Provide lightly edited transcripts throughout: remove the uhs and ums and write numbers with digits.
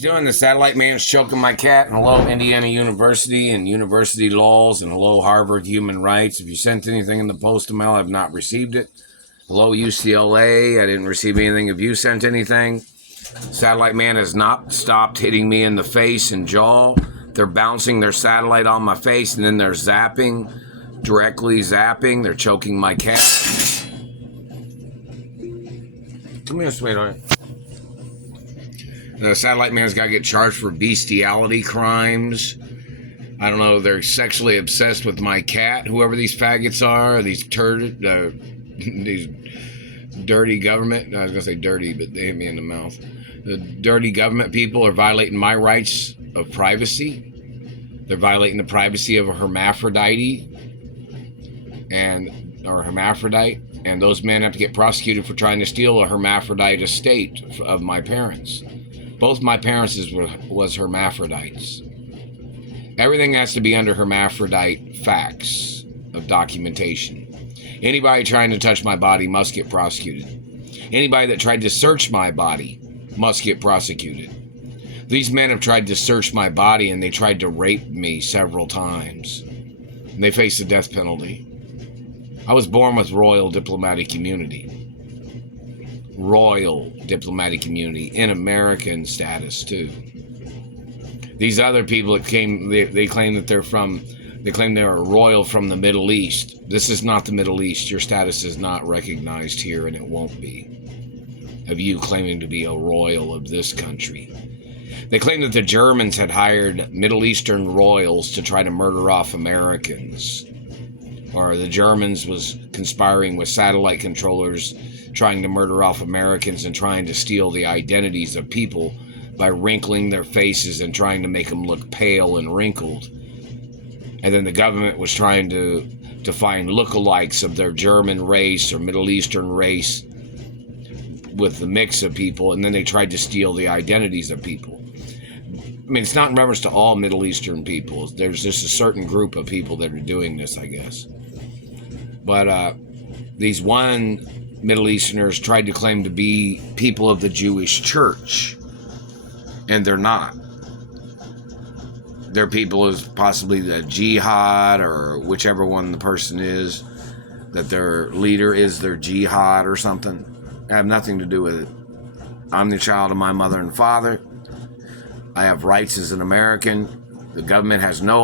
Doing the satellite man's choking my cat, and hello Indiana University and university laws, and hello Harvard Human Rights. If you sent anything in the postal mail, I've not received it. Hello UCLA, I didn't receive anything. If you sent anything, satellite man has not stopped hitting me in the face and jaw. They're bouncing their satellite on my face, and then they're zapping, directly zapping. They're choking my cat. Come here, sweetheart. The satellite man's got to get charged for bestiality crimes. I don't know. They're sexually obsessed with my cat. Whoever these faggots are, these dirty government. I was gonna say dirty, but they hit me in the mouth. The dirty government people are violating my rights of privacy. They're violating the privacy of a hermaphrodite or hermaphrodite, and those men have to get prosecuted for trying to steal a hermaphrodite estate of my parents. Both my parents was hermaphrodites. Everything has to be under hermaphrodite facts of documentation. Anybody trying to touch my body must get prosecuted. Anybody that tried to search my body must get prosecuted. These men have tried to search my body, and they tried to rape me several times. And they face the death penalty. I was born with royal diplomatic immunity. Royal diplomatic immunity in American status too. These other people that came, they claim that they claim they are royal from the Middle East. This is not the Middle East. Your status is not recognized here, and it won't be, of you claiming to be a royal of this country. They claim that the Germans had hired Middle Eastern royals to try to murder off Americans, or the Germans was conspiring with satellite controllers trying to murder off Americans and trying to steal the identities of people by wrinkling their faces and trying to make them look pale and wrinkled. And then the government was trying to find lookalikes of their German race or Middle Eastern race with the mix of people, and then they tried to steal the identities of people. I mean, it's not in reference to all Middle Eastern people. There's just a certain group of people that are doing this, I guess. But these one Middle Easterners tried to claim to be people of the Jewish church, and they're not. They're people as possibly the jihad, or whichever one the person is, that their leader is their jihad or something. I have nothing to do with it. I'm the child of my mother and father. I have rights as an American. The government has no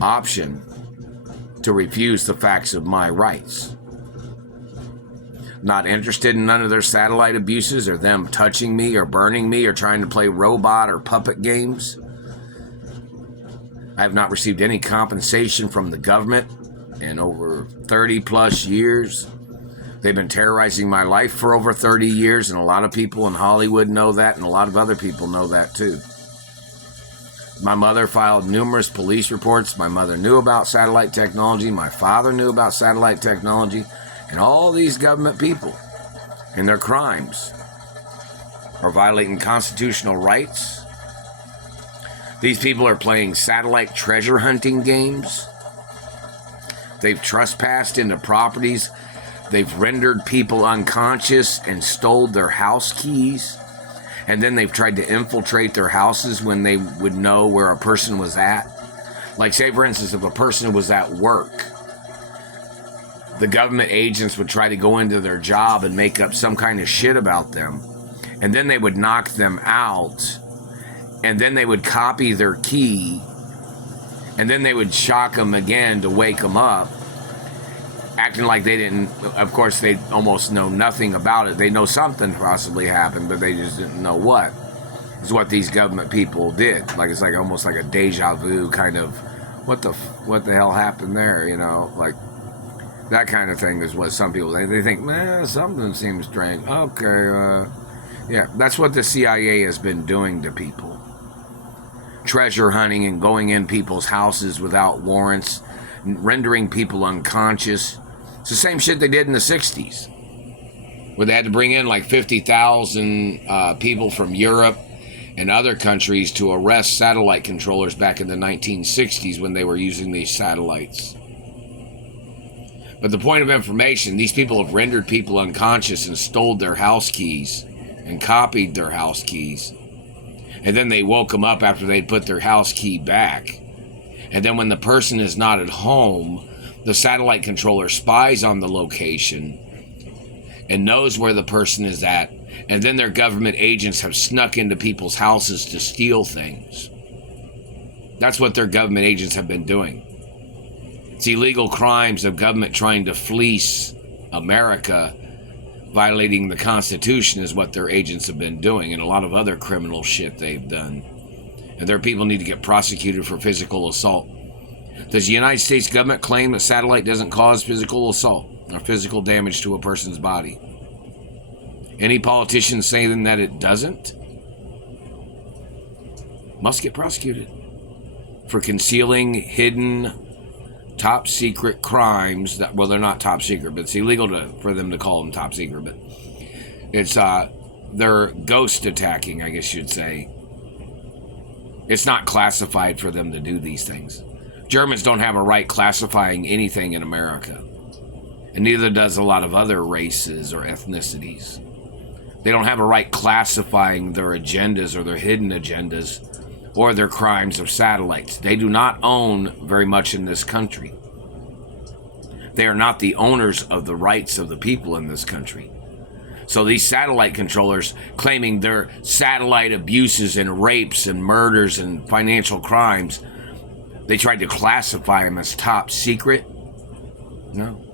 option to refuse the facts of my rights. Not interested in none of their satellite abuses or them touching me or burning me or trying to play robot or puppet games. I have not received any compensation from the government in over 30 plus years. They've been terrorizing my life for over 30 years, and a lot of people in Hollywood know that, and a lot of other people know that too. My mother filed numerous police reports. My mother knew about satellite technology. My father knew about satellite technology. And all these government people and their crimes are violating constitutional rights. These people are playing satellite treasure hunting games. They've trespassed into properties. They've rendered people unconscious and stole their house keys. And then they've tried to infiltrate their houses when they would know where a person was at. Like, say, for instance, if a person was at work, the government agents would try to go into their job and make up some kind of shit about them. And then they would knock them out. And then they would copy their key. And then they would shock them again to wake them up. Acting like they didn't, of course, they almost know nothing about it. They know something possibly happened, but they just didn't know what. Is what these government people did. Like, it's like almost like a deja vu kind of, what the hell happened there, you know? Like, that kind of thing is what some people, they think, man, something seems strange. Okay, yeah, that's what the CIA has been doing to people. Treasure hunting and going in people's houses without warrants, rendering people unconscious. It's the same shit they did in the 60s, where they had to bring in like 50,000 people from Europe and other countries to arrest satellite controllers back in the 1960s when they were using these satellites. But the point of information, these people have rendered people unconscious and stole their house keys and copied their house keys. And then they woke them up after they'd put their house key back. And then when the person is not at home, the satellite controller spies on the location and knows where the person is at. And then their government agents have snuck into people's houses to steal things. That's what their government agents have been doing. It's illegal crimes of government trying to fleece America, violating the Constitution is what their agents have been doing, and a lot of other criminal shit they've done. And their people need to get prosecuted for physical assault. Does the United States government claim that satellite doesn't cause physical assault or physical damage to a person's body? Any politician saying that it doesn't must get prosecuted for concealing hidden, top secret crimes that, well, they're not top secret, but it's illegal for them to call them top secret, but it's they're ghost attacking, I guess you'd say. It's not classified for them to do these things. Germans don't have a right classifying anything in America, and neither does a lot of other races or ethnicities. They don't have a right classifying their agendas or their hidden agendas or their crimes of satellites. They do not own very much in this country. They are not the owners of the rights of the people in this country. So these satellite controllers claiming their satellite abuses and rapes and murders and financial crimes, they tried to classify them as top secret? No.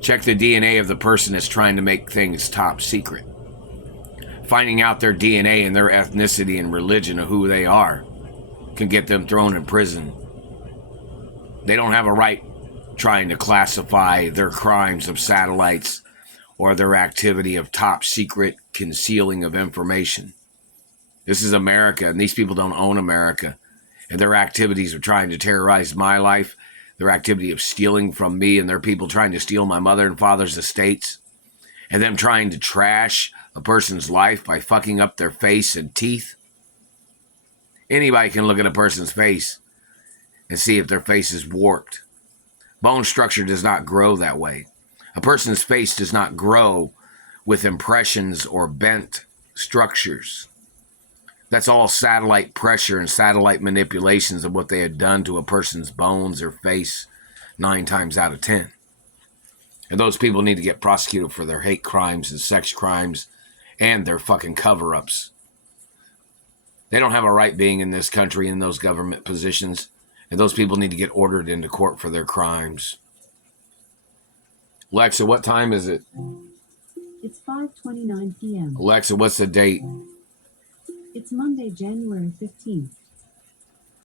Check the DNA of the person that's trying to make things top secret. Finding out their DNA and their ethnicity and religion of who they are can get them thrown in prison. They don't have a right trying to classify their crimes of satellites or their activity of top secret concealing of information. This is America, and these people don't own America. And their activities of trying to terrorize my life, their activity of stealing from me, and their people trying to steal my mother and father's estates, and them trying to trash a person's life by fucking up their face and teeth. Anybody can look at a person's face and see if their face is warped. Bone structure does not grow that way. A person's face does not grow with impressions or bent structures. That's all satellite pressure and satellite manipulations of what they had done to a person's bones or face 9 times out of 10. And those people need to get prosecuted for their hate crimes and sex crimes and their fucking cover-ups. They don't have a right being in this country in those government positions, and those people need to get ordered into court for their crimes. Alexa, what time is it? It's 5:29 p.m. Alexa, what's the date? It's Monday, January 15th,